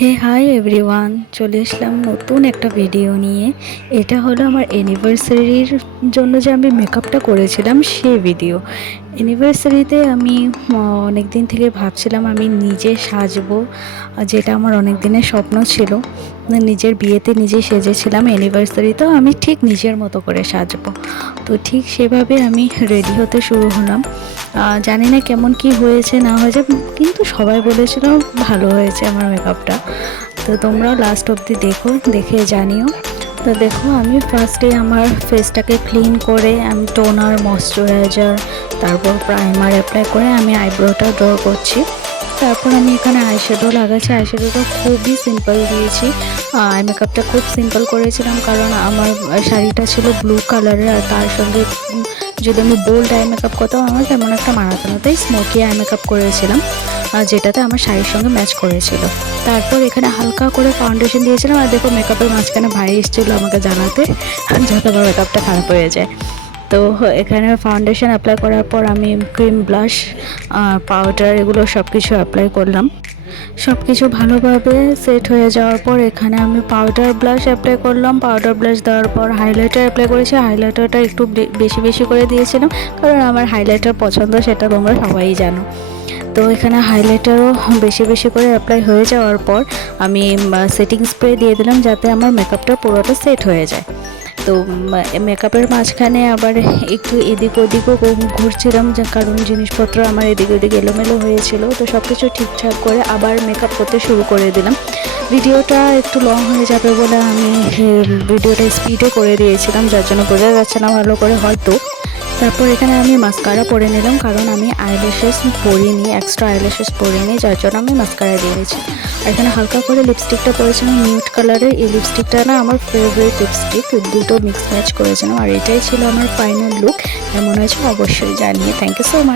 হে hi everyone, চলে আসলাম নতুন একটা ভিডিও নিয়ে। এটা হলো আমার অ্যানিভার্সারির জন্য যে আমি মেকআপটা করেছিলাম সেই ভিডিও। অ্যানিভার্সারিতে আমি অনেক দিন থেকে ভাবছিলাম আমি নিজে সাজবো, যেটা আমার অনেক দিনের স্বপ্ন ছিল। নিজের বিয়েতে নিজে সেজেছিলাম, অ্যানিভার্সারিতেও আমি ঠিক নিজের মতো করে সাজবো। তো ঠিক সেভাবে আমি রেডি হতে শুরু হলাম। জানি না কেমন কি হয়েছে না হয়েছে, কিন্তু সবাই বলেছিল ভালো হয়েছে আমার মেকআপটা। তো তোমরাও লাস্ট অবধি দেখো, দেখে জানিও। তো দেখো, আমি ফার্স্টে আমার ফেসটাকে ক্লিন করে আমি টোনার, ময়শ্চারাইজার, তারপর প্রাইমার অ্যাপ্লাই করে আমি আইব্রোটা ড্র করছি। তারপর আমি এখানে আইশ্যাডো লাগাচ্ছি। আইশ্যাডোটা খুবই সিম্পল দিয়েছি। আই মেকআপটা খুব সিম্পল করেছিলাম, কারণ আমার শাড়িটা ছিল ব্লু কালারের, আর তার সঙ্গে যদি আমি বোল্ড আই মেকআপ করতাম আমার তেমন একটা মানাতো না, তাই স্মোকি আই মেকআপ করেছিলাম, যেটাতে আমার শাড়ির সঙ্গে ম্যাচ করেছিল। তারপর এখানে হালকা করে ফাউন্ডেশন দিয়েছিলাম। আর দেখো, মেকআপের মাঝখানে ভাই এসেছিলো আমাকে জানাতে যাতে আমার মেকআপটা খারাপ হয়ে যায়। তো এখানে ফাউন্ডেশন অ্যাপ্লাই করার পর আমি ক্রিম, ব্লাশ, পাউডার এগুলো সব কিছু অ্যাপ্লাই করলাম। সব কিছু ভালোভাবে সেট হয়ে যাওয়ার পর এখানে আমি পাউডার ব্লাশ অ্যাপ্লাই করলাম। পাউডার ব্লাশ দেওয়ার পর হাইলাইটার অ্যাপ্লাই করেছি। হাইলাইটারটা একটু বেশি বেশি করে দিয়েছিলাম, কারণ আমার হাইলাইটার পছন্দ, সেটা তোমরা সবাই জানো। তো এখানে হাইলাইটারও বেশি বেশি করে অ্যাপ্লাই হয়ে যাওয়ার পর আমি সেটিং স্প্রে দিয়ে দিলাম, যাতে আমার মেকআপটা পুরোটা সেট হয়ে যায়। তো মেকআপের মাঝখানে আবার একটু এদিক ওদিকও ঘুরছিলাম, যে কারণ জিনিসপত্র আমার এদিক ওদিক এলোমেলো হয়েছিল। তো সব কিছু ঠিকঠাক করে আবার মেকআপ করতে শুরু করে দিলাম। ভিডিওটা একটু লং হয়ে যাবে বলে আমি ভিডিওটা স্পিডে করে দিয়েছিলাম, যার জন্য বোঝা যাচ্ছে না ভালো করে হয়তো। তারপর এখানে আমি মাস্কারা পরে নিলাম, কারণ আমি আইল্যাশেস পরিনি, এক্সট্রা আইল্যাশেস পরিনি, যার জন্য আমি মাস্কারা দিয়েছি। আর এখানে হালকা করে লিপস্টিকটা পরেছিলাম নিউড কালারের। এই লিপস্টিকটা না আমার ফেভারিট লিপস্টিক, দুটো মিক্স ম্যাচ করেছিলাম। আর এটাই ছিল আমার ফাইনাল লুক। কেমন হয়েছে অবশ্যই জানিয়ে। Thank you so much.